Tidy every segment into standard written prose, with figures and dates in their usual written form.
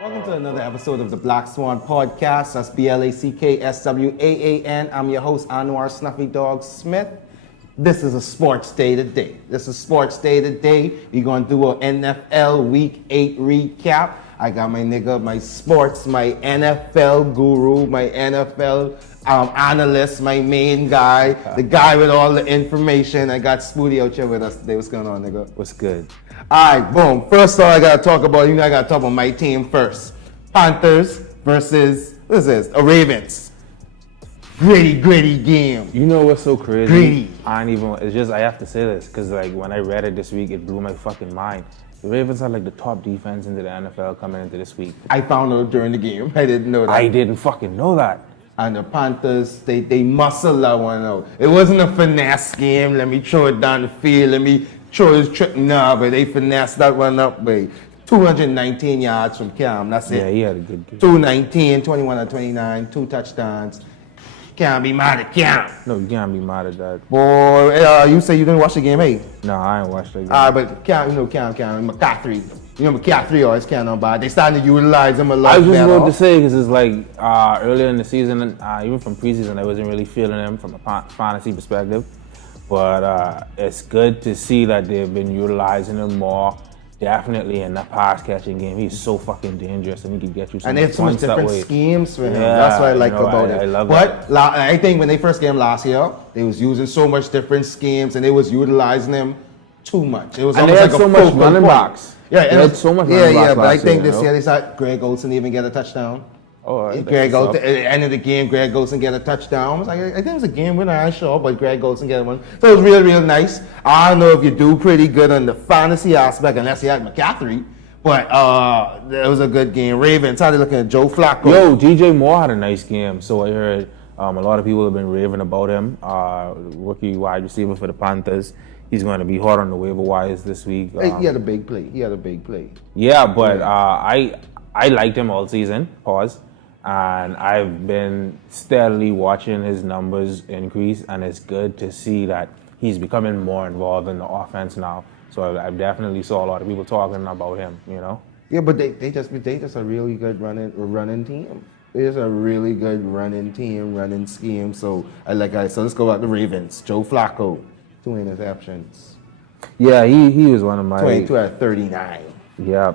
Welcome to another episode of the Black Swaan podcast. That's BLACKSWAAN. I'm your host, Anwar Snuffy Dog Smith. This is a sports day today. We're going to do an NFL Week 8 recap. I got my nigga, my sports, my NFL guru, my NFL analyst, my main guy, the guy with all the information. I got Spooty out here with us today. What's going on, nigga? What's good? All right, boom. First of all, I got to talk about, I got to talk about my team first. Panthers versus, what is this? The Ravens. Gritty game. You know what's so crazy? Gritty. I have to say this, because like when I read it this week, it blew my fucking mind. The Ravens are like the top defense into the NFL coming into this week. I found out during the game. I didn't know that. I didn't fucking know that. And the Panthers, they muscle that one out. It wasn't a finesse game. Let me throw it down the field. Let me throw this trick. Nah, but they finessed that one up, babe. 219 yards from Cam. That's it. Yeah, he had a good game. 219, 21 of 29, 2 touchdowns. Can't be mad at Cam. No, you can't be mad at that. Boy, you say you didn't watch the game, hey? No, I ain't watched that game. But Cam, McCaffrey. McCaffrey always can't on bad. They starting to utilize him a lot I was just better. about to say, because it's like earlier in the season, even from preseason, I wasn't really feeling him from a fantasy perspective. But it's good to see that they've been utilizing him more. Definitely in that pass catching game, he's so fucking dangerous, and he can get you some. And they have so much different schemes for him. Yeah, That's what I like about it. I love but that. I think when they first came last year, they was using so much different schemes, and they was utilizing him too much. It was And almost they had like so a much focal running point. backs. Yeah, They had so much running backs but I last think year, this you year know? they saw Greg Olsen even get a touchdown. Oh, At the end of the game, Greg Olsen get a touchdown. I was like, I think it was a game winner, I'm sure, but Greg Olsen get one. So it was real, real nice. I don't know if you do pretty good on the fantasy aspect unless you had McCaffrey, but it was a good game. Ravens, how they looking at Joe Flacco? Yo, DJ Moore had a nice game. So I heard a lot of people have been raving about him. Rookie wide receiver for the Panthers. He's going to be hard on the waiver wires this week. He had a big play. Yeah, but I liked him all season. Pause. And I've been steadily watching his numbers increase, and it's good to see that he's becoming more involved in the offense now. So I definitely saw a lot of people talking about him, you know? Yeah, but they just a really good running team. It's a really good running team, running scheme. So so let's go out the Ravens. Joe Flacco, 2 interceptions. Yeah, he was one of my 22 out of 39. Yeah,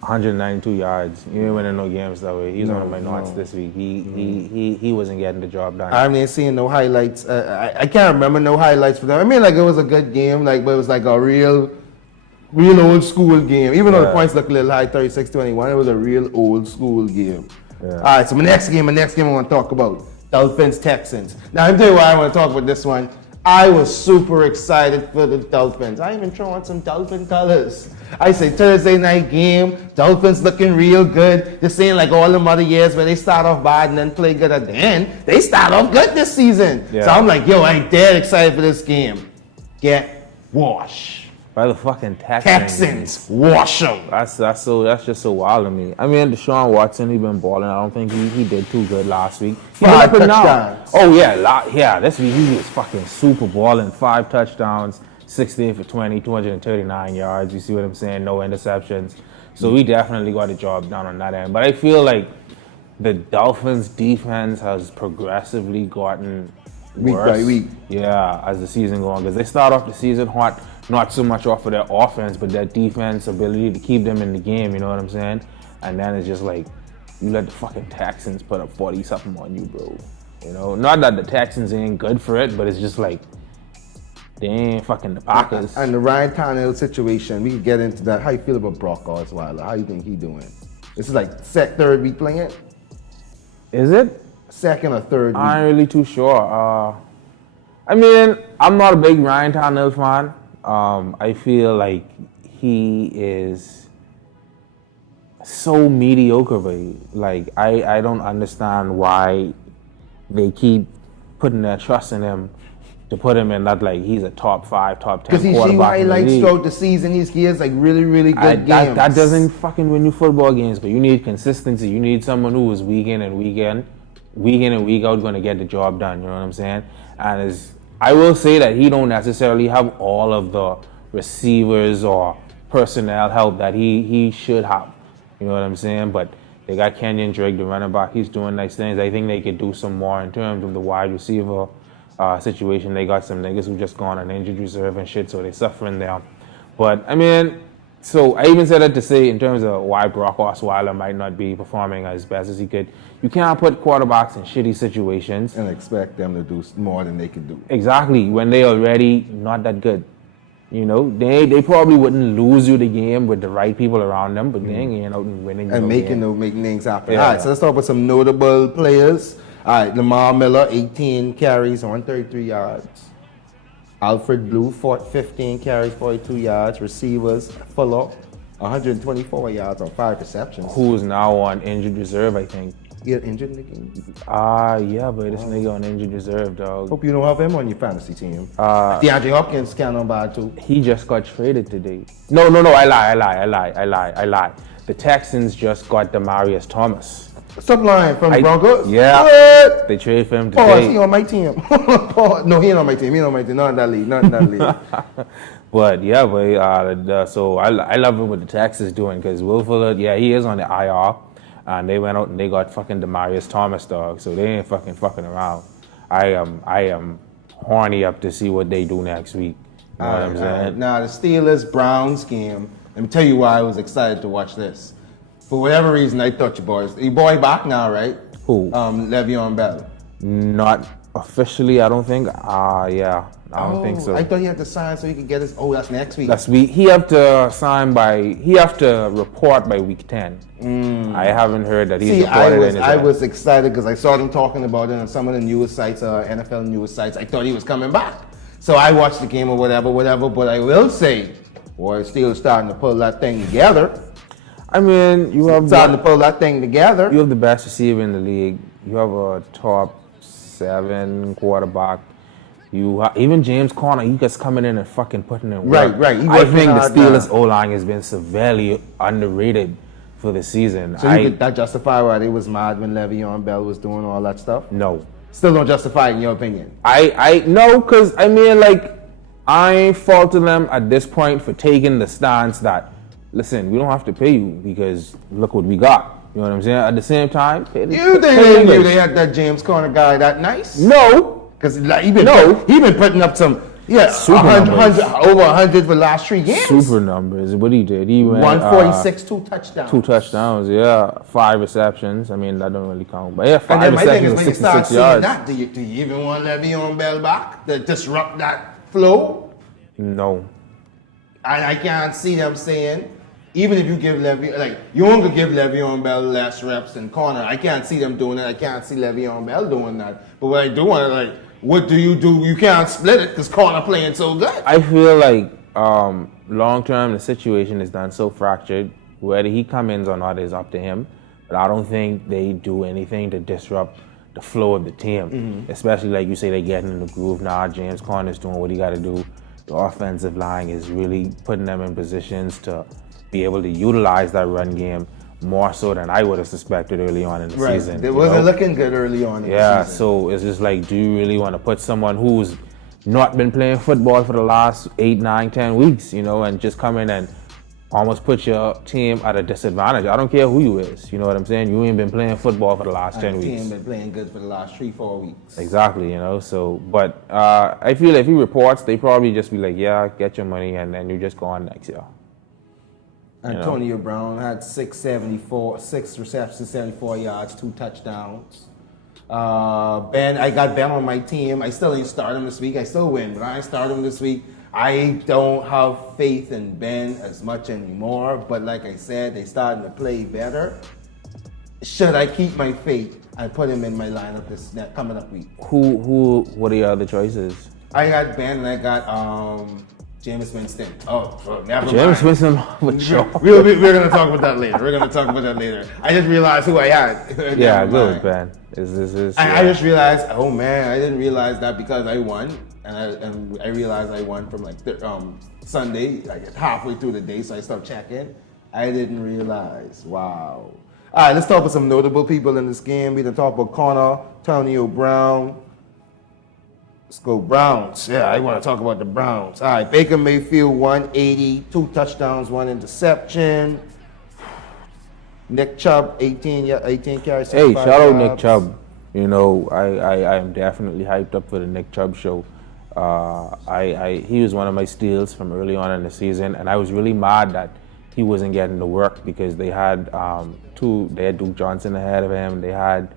192 yards. You ain't winning no games that way. He's one of my nuts this week. He wasn't getting the job done. I haven't seen no highlights. I can't remember no highlights for them. I mean, like it was a good game, but it was like a real old school game. Even though the points look a little high, 36-21, it was a real old school game. Yeah. All right, so my next game I want to talk about Dolphins Texans. Now I'm tell you why I want to talk about this one. I was super excited for the Dolphins. I even throw on some Dolphin colors. I say Thursday night game, Dolphins looking real good. This ain't like all them other years where they start off bad and then play good at the end. They start off good this season. Yeah. So I'm like, yo, I ain't dead excited for this game. Get washed. By the fucking Texans. Wash them. That's just so wild to me. I mean, Deshaun Watson, he been balling. I don't think he did too good last week. He 5 been up and down. touchdowns. Oh yeah, this week he was fucking super balling. 5 touchdowns, 68 for 20, 239 yards. You see what I'm saying? No interceptions. So he definitely got the job done on that end. But I feel like the Dolphins defense has progressively gotten Week worse. by week. Yeah, as the season goes on, because they start off the season hot, not so much off of their offense, but their defense ability to keep them in the game. You know what I'm saying? And then it's just like you let the fucking Texans put up 40 something on you, bro. You know, not that the Texans ain't good for it, but it's just like they ain't fucking the Packers. And the Ryan Tannehill situation, we could get into that. How you feel about Brock Osweiler? How you think he doing? This is like third week playing it? Is it? Second or third week? I ain't really too sure. I mean, I'm not a big Ryan Tannehill fan. I feel like he is so mediocre, but like I don't understand why they keep putting their trust in him to put him in that, like, he's a top 5, top 10 Because he see highlights throughout the season. He has like really, really good games. That doesn't fucking win you football games, but you need consistency. You need someone who is week in and week out going to get the job done. You know what I'm saying? And I will say that he don't necessarily have all of the receivers or personnel help that he should have. You know what I'm saying? But they got Kenyon Drake, the running back. He's doing nice things. I think they could do some more in terms of the wide receiver situation. They got some niggas who just gone on injured reserve and shit, so they're suffering there. But, I mean, so I even said that to say in terms of why Brock Osweiler might not be performing as best as he could. You can't put quarterbacks in shitty situations. And expect them to do more than they can do. Exactly, when they already not that good. You know, they probably wouldn't lose you the game with the right people around them, but they ain't out and winning. And making things happen. Yeah. All right, so let's talk about some notable players. All right, Lamar Miller, 18 carries, 133 yards. Alfred Blue, 15 carries, 42 yards. Receivers, Fuller, 124 yards on 5 receptions. Who's now on injured reserve, I think. He got injured in the game? Yeah, but this nigga on injured reserve, dog. Hope you don't have him on your fantasy team. DeAndre Hopkins count on by too. He just got traded today. No, I lie. The Texans just got Demaryius Thomas. Stop lying, from the Broncos? Yeah. What? They traded for him Pause, today. he on my team. Pause. No, he ain't on my team. Not in that league. But yeah, so I love it what the Texans doing because Will Fuller, yeah, he is on the IR. And they went out and they got fucking Demaryius Thomas, dog. So they ain't fucking around. I am horny up to see what they do next week. You know what I'm saying? Now, the Steelers-Browns game, let me tell you why I was excited to watch this. For whatever reason, I thought your boy back now, right? Who? Le'Veon Bell. Not officially, I don't think. Yeah, I don't think so. I thought he had to sign so he could get his. Oh, that's next week. That's week. He have to report by week 10. I haven't heard that he's reported I was excited because I saw them talking about it on some of the news sites, NFL news sites. I thought he was coming back. So I watched the game or whatever. But I will say, boy, Steelers starting to pull that thing together. I mean, you have starting to pull that thing together. You have the best receiver in the league. You have a top 7 quarterback. Even James Conner, he just coming in and fucking putting in work. Right. I think the Steelers O-line has been severely underrated for the season. So you could that justify why they was mad when Le'Veon Bell was doing all that stuff? No. Still don't justify it in your opinion? No, because I mean, like, I ain't faulting them at this point for taking the stance that, listen, we don't have to pay you because look what we got. You know what I'm saying? At the same time, you think they knew they had that James Conner guy that nice? No. Because like, he been putting up some, over 100 for the last 3 games. Super numbers. What he did, he ran 146, 2 touchdowns. 2 touchdowns, yeah. 5 receptions. I mean, that don't really count. But yeah, 5 receptions and 66 yards. That, do you even want Le'Veon Bell back to disrupt that flow? No. I can't see them saying, even if you give you want to give Le'Veon Bell less reps than Conner. I can't see them doing it. I can't see Le'Veon Bell doing that. But what I do want to, what do? You can't split it because Conner playing so good. I feel like long term the situation is done so fractured. Whether he comes in or not is up to him. But I don't think they do anything to disrupt the flow of the team. Especially like you say, they getting in the groove now. James Conner's doing what he got to do. The offensive line is really putting them in positions to be able to utilize that run game more so than I would have suspected early on in the season. It wasn't looking good early on in the season. Yeah, so it's just like, do you really want to put someone who's not been playing football for the last 8, 9, 10 weeks, and just come in and almost put your team at a disadvantage? I don't care who you is, you know what I'm saying? You ain't been playing football for the last 10 weeks. The team been playing good for the last 3, 4 weeks. Exactly, so, but I feel if he reports, they probably just be like, yeah, get your money, and then you just go on next year. Antonio Brown had 6 receptions, 74 yards, 2 touchdowns. I got Ben on my team. I still ain't start him this week. I still win, but I ain't start him this week. I don't have faith in Ben as much anymore, but like I said, they starting to play better. Should I keep my faith and put him in my lineup this coming up week? What are your other choices? I got Ben and I got Jameis Winston. Oh, never mind. Jameis Winston with Shaw. We're going to talk about that later. I just realized who I had. Yeah, good, Ben. I just realized, oh man, I didn't realize that because I won. And I realized I won from Sunday, like halfway through the day, so I stopped checking. I didn't realize. Wow. All right, let's talk about some notable people in this game. We done talk about Conner, Antonio Brown. Let's go Browns. Yeah, I want to talk about the Browns. All right, Baker Mayfield, 180, 2 touchdowns, 1 interception. Nick Chubb, 18 carries. Hey, 65 shout out Nick yards. Chubb. You know, I am definitely hyped up for the Nick Chubb show. He was one of my steals from early on in the season, and I was really mad that he wasn't getting the work because they had Duke Johnson ahead of him, they had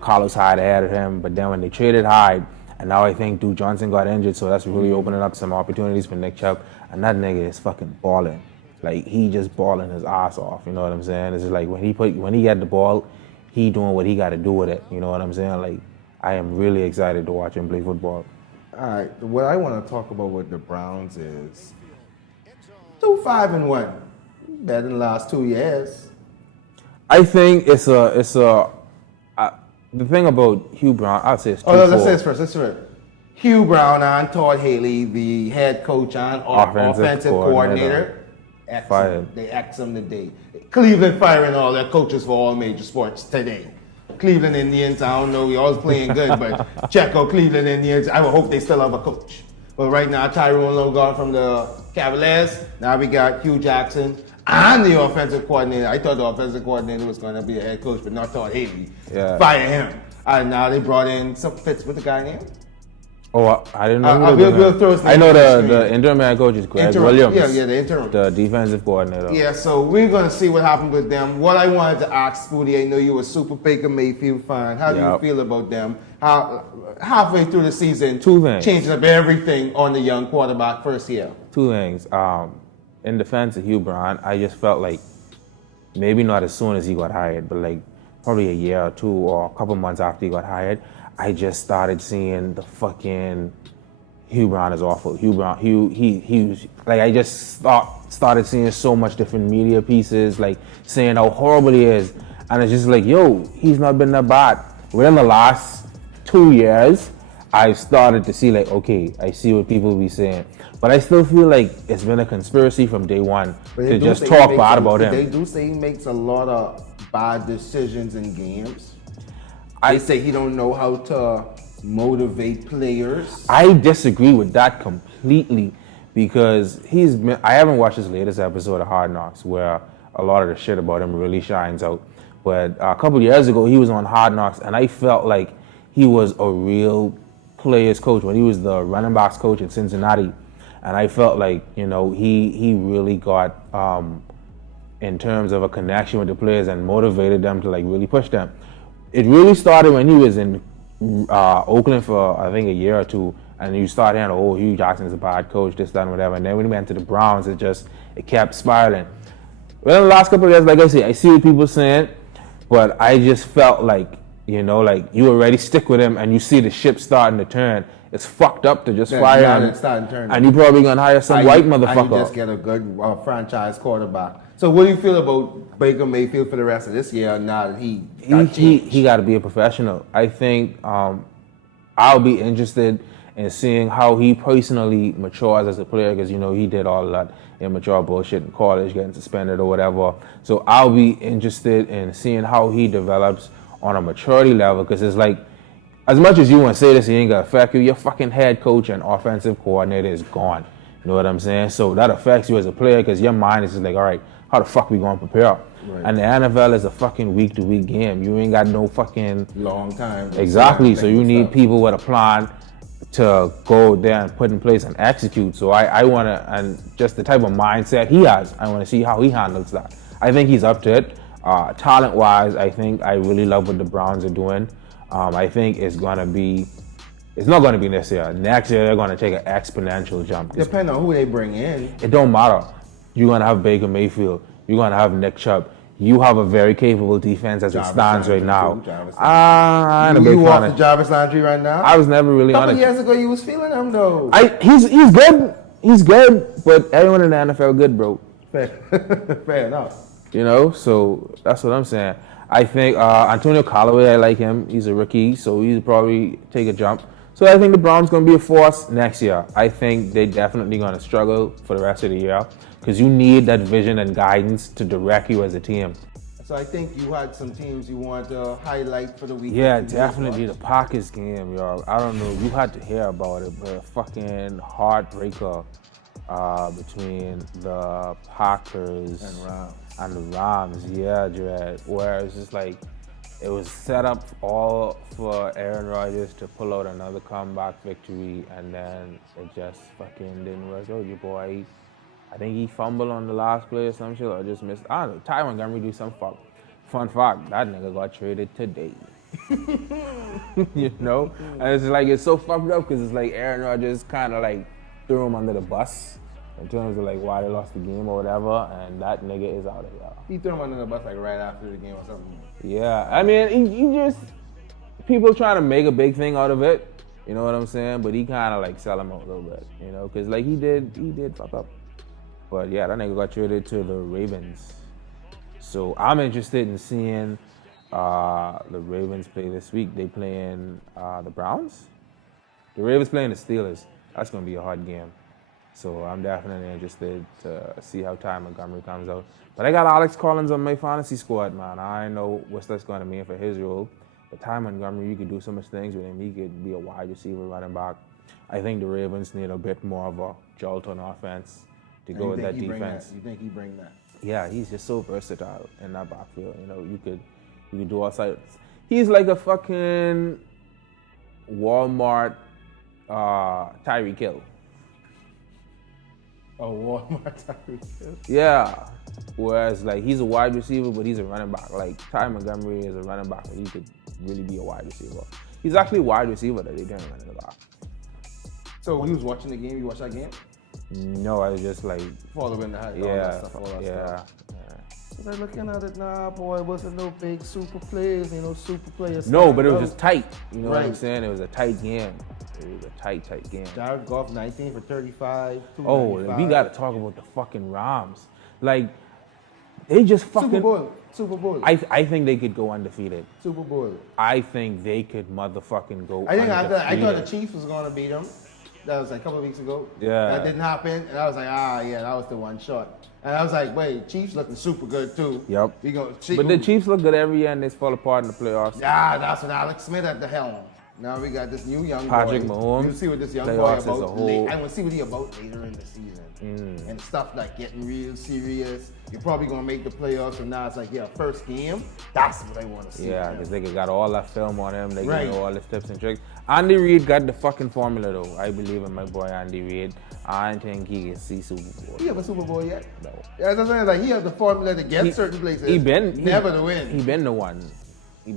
Carlos Hyde ahead of him, but then when they traded Hyde, and now I think Duke Johnson got injured, so that's really opening up some opportunities for Nick Chubb, and that nigga is fucking balling. Like, he just balling his ass off, you know what I'm saying? It's just like when he get the ball, he doing what he got to do with it, you know what I'm saying? Like, I am really excited to watch him play football. All right, what I want to talk about with the Browns is 2-5-1, better than the last 2 years. I think the thing about Hugh Brown, I'll say it's Oh, no, let's say this first. Let's do it. Hugh Brown and Todd Haley, the head coach and offensive coordinator. They X them today. Cleveland firing all their coaches for all major sports today. Cleveland Indians, I don't know, we always playing good, but check out Cleveland Indians. I would hope they still have a coach. But right now, Tyrone Logan from the Cavaliers. Now we got Hugh Jackson and the offensive coordinator. I thought the offensive coordinator was going to be a head coach, but not Todd Haley. Yeah. Fire him. And now they brought in some Fitz with the guy name. Oh, I didn't know. We'll throw his name I know on the interim head coach is Greg Williams. Yeah, the interim. The defensive coordinator. Yeah, so we're going to see what happened with them. What I wanted to ask, Spooty, I know you're a super Baker Mayfield fan. How do you feel about them? Halfway through the season, two things. Changing up everything on the young quarterback first year. Two things. In defense of Hugh Brown, I just felt like maybe not as soon as he got hired, but like probably a year or two or a couple months after he got hired, I just started seeing the fucking Hugh Brown is awful. Hugh Brown, he was like, I just started seeing so much different media pieces, like saying how horrible he is, and it's just like, yo, he's not been that bad. Within the last 2 years, I started to see like, okay, I see what people be saying, but I still feel like it's been a conspiracy from day one to just talk bad about him. They do say he makes a lot of bad decisions in games. They say he don't know how to motivate players. I disagree with that completely because I haven't watched his latest episode of Hard Knocks where a lot of the shit about him really shines out. But a couple years ago, he was on Hard Knocks and I felt like he was a real players coach when he was the running backs coach in Cincinnati. And I felt like, you know, he really got, in terms of a connection with the players and motivated them to like really push them. It really started when he was in Oakland for I think a year or two, and you start hearing, oh, Hugh Jackson's a bad coach, this, that, and whatever. And then when he went to the Browns, it kept spiraling. Well, in the last couple of years, like I say, I see what people are saying, but I just felt like, you know, like you already stick with him and you see the ship starting to turn. It's fucked up to just fire him, and you probably gonna hire some white motherfucker. And you just get a good franchise quarterback. So what do you feel about Baker Mayfield for the rest of this year now that he got to be a professional? I think I'll be interested in seeing how he personally matures as a player because, you know, he did all that immature bullshit in college, getting suspended or whatever. So I'll be interested in seeing how he develops on a maturity level because it's like, as much as you want to say this, he ain't going to affect you, your fucking head coach and offensive coordinator is gone. You know what I'm saying? So that affects you as a player because your mind is just like, all right, how the fuck we going to prepare? Right. And the NFL is a fucking week-to-week game. You ain't got no fucking... long time. Exactly. So you need people with a plan to go there and put in place and execute. So I want to, and just the type of mindset he has, I want to see how he handles that. I think he's up to it. Talent-wise, I think I really love what the Browns are doing. I think it's not going to be this year. Next year, they're going to take an exponential jump. Depending on who they bring in. It don't matter. You're going to have Baker Mayfield. You're going to have Nick Chubb. You have a very capable defense as it stands right now. You off the Jarvis Landry right now? I was never really on it. A couple years ago, you was feeling him, though. He's good. He's good, but everyone in the NFL good, bro. Fair enough. You know, so that's what I'm saying. I think Antonio Callaway, I like him. He's a rookie, so he'll probably take a jump. So I think the Browns going to be a force next year. I think they're definitely going to struggle for the rest of the year because you need that vision and guidance to direct you as a team. So I think you had some teams you wanted to highlight for the weekend. Yeah, definitely the Packers game, y'all. I don't know. You had to hear about it, but fucking heartbreaker. between the Packers And the Rams. Yeah, Dread. Where it's just like it was set up all for Aaron Rodgers to pull out another comeback victory, and then it just fucking didn't work out. Your boy, I think he fumbled on the last play or some shit, or just missed. I don't know. Ty Montgomery do some fun fact. That nigga got traded today. You know, and it's like it's so fucked up because it's like Aaron Rodgers kind of like threw him under the bus in terms of like why they lost the game or whatever, and that nigga is out of here. he threw him under the bus like right after the game or something. Yeah, I mean, he just people trying to make a big thing out of it. You know what I'm saying? But he kind of like sell him out a little bit, you know, because like he did fuck up. But yeah, that nigga got traded to the Ravens. So I'm interested in seeing the Ravens play this week. They playing the Browns. The Ravens playing the Steelers. That's gonna be a hard game. So I'm definitely interested to see how Ty Montgomery comes out. But I got Alex Collins on my fantasy squad, man. I know what that's going to mean for his role. But Ty Montgomery, you could do so much things with him. He could be a wide receiver, running back. I think the Ravens need a bit more of a jolt on offense to go with that defense. You think he bring that? Yeah, he's just so versatile in that backfield. You know, you could do all sides. He's like a fucking Walmart Tyreek Hill. Oh, Walmart Tyreek Hill. Yeah. Whereas like he's a wide receiver, but he's a running back. Like Ty Montgomery is a running back, but he could really be a wide receiver. He's actually a wide receiver that they didn't run in the back. So when you was watching the game, you watched that game? No, I was just like Following the hype, all that stuff. Cause I'm looking at it now, boy. It wasn't no big super players, super players. No, but it was just tight. You know what I'm Right. saying? It was a tight game. It was a tight game. Jared Goff, 19 for 35. Oh, and we gotta talk about the fucking Rams. Like, they just fucking Super Bowl. I think they could go undefeated. Super Bowl. I think they could motherfucking go I undefeated. thought the Chiefs was gonna beat them. That was like a couple of weeks ago. Yeah. That didn't happen, and I was like, yeah, that was the one shot. And I was like, wait, Chiefs looking super good too. Yep. We go. But the Chiefs look good every year and they fall apart in the playoffs. Yeah, that's when Alex Smith at the helm. Now we got this new young Patrick boy. Mahomes. You see what this young boy Playoffs as a about. whole. I want to see what he about later in the season. And stuff like getting real serious. You're probably gonna make the playoffs, and now it's like, first game. That's what I want to see. Yeah, because they got all that film on him. They Right. know all his tips and tricks. Andy Reid got the fucking formula though. I believe in my boy Andy Reid. I don't think he can see Super Bowl. He have a Super Bowl yet? No. Yeah, that's what I'm saying. Like he has the formula to get certain places. Never to win. He been the one. But-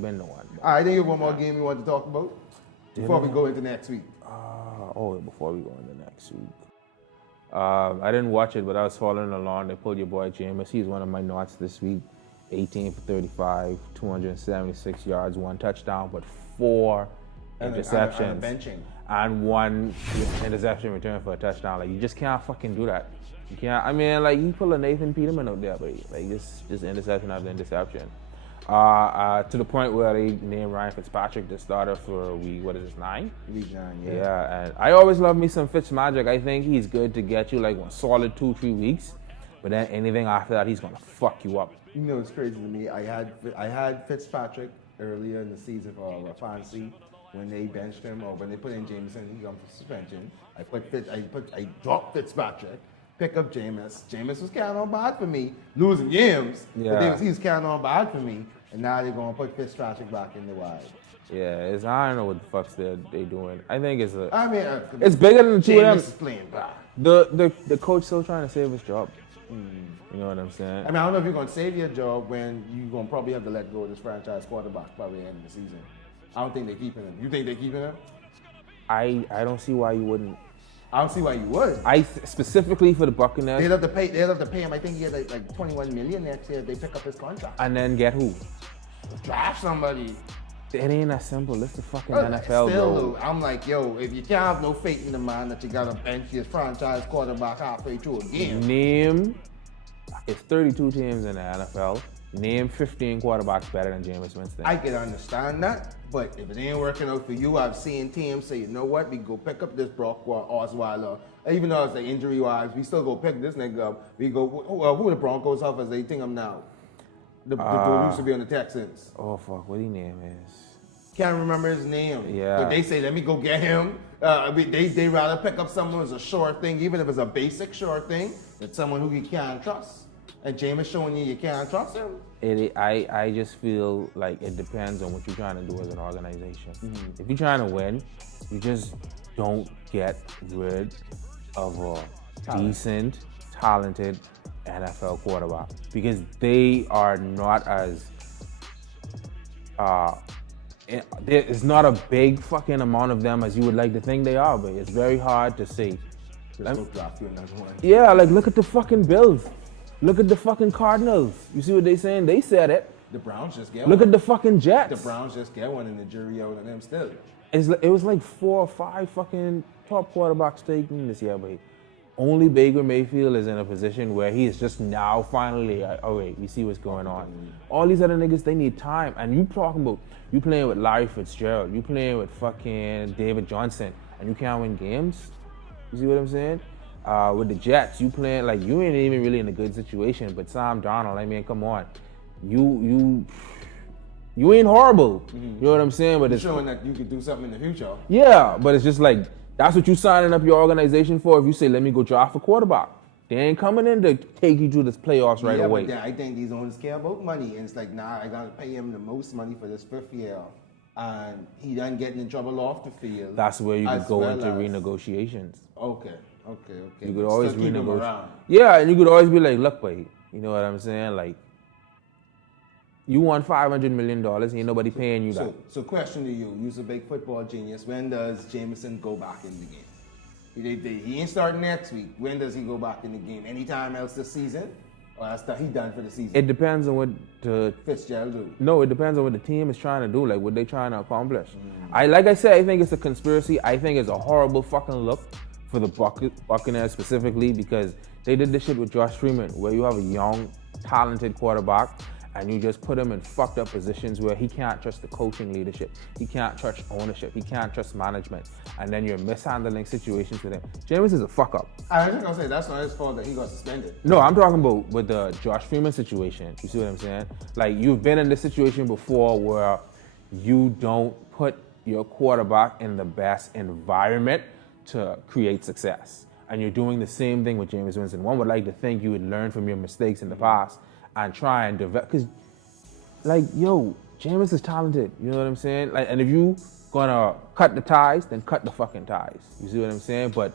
All right, I think you have one more game we want to talk about before we go into next week. Before we go into next week. I didn't watch it, but I was following along. They pulled your boy Jameis. He's one of my knots this week. 18 for 35, 276 yards, 1 touchdown, but 4 interceptions. And benching. And 1 interception return for a touchdown. Like, you just can't fucking do that. You can't. I mean, like, you pull a Nathan Peterman out there, but like, just interception after interception. To the point where they named Ryan Fitzpatrick the starter for week 9? Week 9, yeah. Yeah, and I always love me some Fitzmagic. I think he's good to get you like 1 solid 2-3 weeks, but then anything after that, he's gonna fuck you up. You know, it's crazy to me. I had Fitzpatrick earlier in the season for fantasy when they benched him or when they put in Jameson. He got for suspension. I dropped Fitzpatrick. Pick up Jameis. Jameis was counting on bad for me, losing games. Yeah. But he was counting on bad for me, and now they're gonna put Fitzpatrick back in the wide. Yeah, I don't know what the fuck's they doing. I think it's it's bigger than the two Jameis of is them. playing bad. The coach still trying to save his job. You know what I'm saying? I mean, I don't know if you're gonna save your job when you're gonna probably have to let go of this franchise quarterback probably at the end of the season. I don't think they're keeping him. You think they're keeping him? I don't see why you wouldn't. I don't see why you would. Specifically for the Buccaneers. They'd have to pay him. I think he had like 21 million next year if they pick up his contract. And then get who? Draft somebody. It ain't that simple. It's the fucking But NFL, still, bro. though, I'm like, if you can't have no faith in the man that you got to bench his franchise quarterback halfway through a game. Name, it's 32 teams in the NFL. Name 15 quarterbacks better than Jameis Winston. I can understand that, but if it ain't working out for you, I've seen teams say, you know what, we go pick up this Brock Osweiler. Even though it's like injury-wise, we still go pick this nigga up. We go, who the Broncos have as they think I'm now? The dude used to be on the Texans. Oh, fuck, what his name is? Can't remember his name. Yeah. But they say, let me go get him. They rather pick up someone who's a sure thing, even if it's a basic sure thing, than someone who you can't trust. And James is showing you can't trust him. I just feel like it depends on what you're trying to do as an organization. If you're trying to win, you just don't get rid of a decent, talented NFL quarterback because they are not as it's not a big fucking amount of them as you would like to think they are, but it's very hard to say. Yeah, like look at the fucking Bills. Look at the fucking Cardinals. You see what they saying? They said it. The Browns just get Look one. at the fucking Jets. The Browns just get one and the jury out on them still. It was like 4 or 5 fucking top quarterbacks taken this year, but only Baker Mayfield is in a position where he is just now finally, all right, we see what's going on. All these other niggas, they need time. And you talking about, you playing with Larry Fitzgerald, you playing with fucking David Johnson, and you can't win games? You see what I'm saying? With the Jets, you playing, like, you ain't even really in a good situation, but Sam Darnold, I mean, come on. You ain't horrible. You know what I'm saying? But it's showing that you could do something in the future. Yeah, but it's just like, that's what you signing up your organization for if you say, let me go draft a quarterback. They ain't coming in to take you to the playoffs right away. But I think these owners care about money. And it's like, nah, I got to pay him the most money for this 5th year. And he done getting in trouble off the field. That's where you could go into renegotiations. Okay. You could always renegotiate. Yeah, and you could always be like, look, buddy, you know what I'm saying? Like, you want $500 million, ain't nobody paying you that. So question to you, you're a big football genius. When does Jameson go back in the game? He ain't starting next week. When does he go back in the game? Anytime else this season? Or that's he done for the season? It depends on what the Fitzgerald do. No, it depends on what the team is trying to do, like what they trying to accomplish. Like I said, I think it's a conspiracy. I think it's a horrible fucking look for the Buccaneers specifically because they did this shit with Josh Freeman, where you have a young, talented quarterback and you just put him in fucked up positions where he can't trust the coaching leadership, he can't trust ownership, he can't trust management, and then you're mishandling situations with him. Jameis is a fuck up. I was just gonna say that's not his fault that he got suspended. No, I'm talking about with the Josh Freeman situation. You see what I'm saying? Like, you've been in this situation before where you don't put your quarterback in the best environment to create success. And you're doing the same thing with Jameis Winston. One would like to think you would learn from your mistakes in the past and try and develop, because, like, yo, Jameis is talented, you know what I'm saying? Like, and if you gonna cut the ties, then cut the fucking ties. You see what I'm saying? But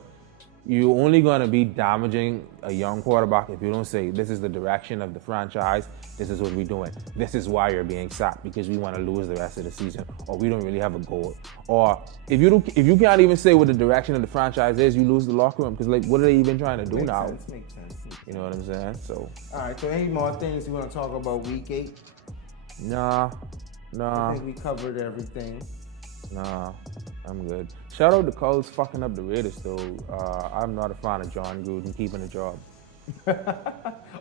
you're only gonna be damaging a young quarterback if you don't say, this is the direction of the franchise, this is what we're doing, this is why you're being sacked, because we want to lose the rest of the season, or we don't really have a goal. Or if you can't even say what the direction of the franchise is, you lose the locker room, because, like, what are they even trying to do now? Makes sense. You know what I'm saying? So. All right, so any more things you want to talk about week 8? Nah. I think we covered everything. Nah, I'm good. Shout out to Colts fucking up the Raiders, though. I'm not a fan of John Gruden keeping the job.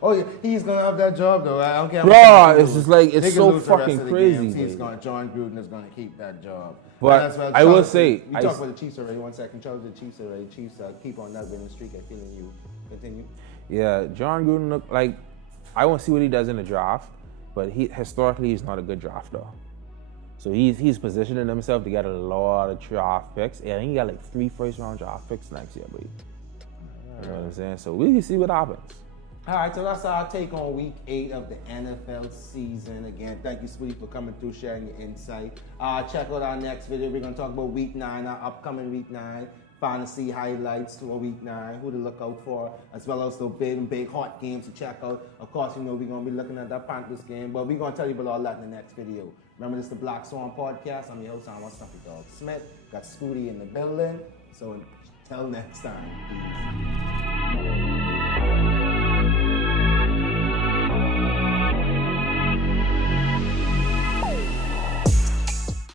Oh, yeah, he's going to have that job, though. I don't care. Bro, it's just like, it's so fucking crazy. John Gruden is going to keep that job. But I will say... We talked about the Chiefs already. 1 second. Charles the Chiefs already. Chiefs keep on that winning streak. I feel in you. Continue. Yeah, John Gruden, look like, I want to see what he does in the draft, but historically, he's not a good drafter. So he's positioning himself to get a lot of draft picks. Yeah, I think he got like 3 first-round draft picks next year, but you know what I'm saying? So we can see what happens. All right, so that's our take on week 8 of the NFL season. Again, thank you, Sweetie, for coming through, sharing your insight. Check out our next video. We're going to talk about week 9, our upcoming week 9. Fantasy highlights for week 9, who to look out for, as well as the big hot games to check out. Of course, you know we're going to be looking at that Panthers game, but we're going to tell you about all that in the next video. Remember, this is the Black Swaan Podcast. I'm your host, I'm Snuffy Dog Smith. Got Scooty in the building. So until next time. Peace.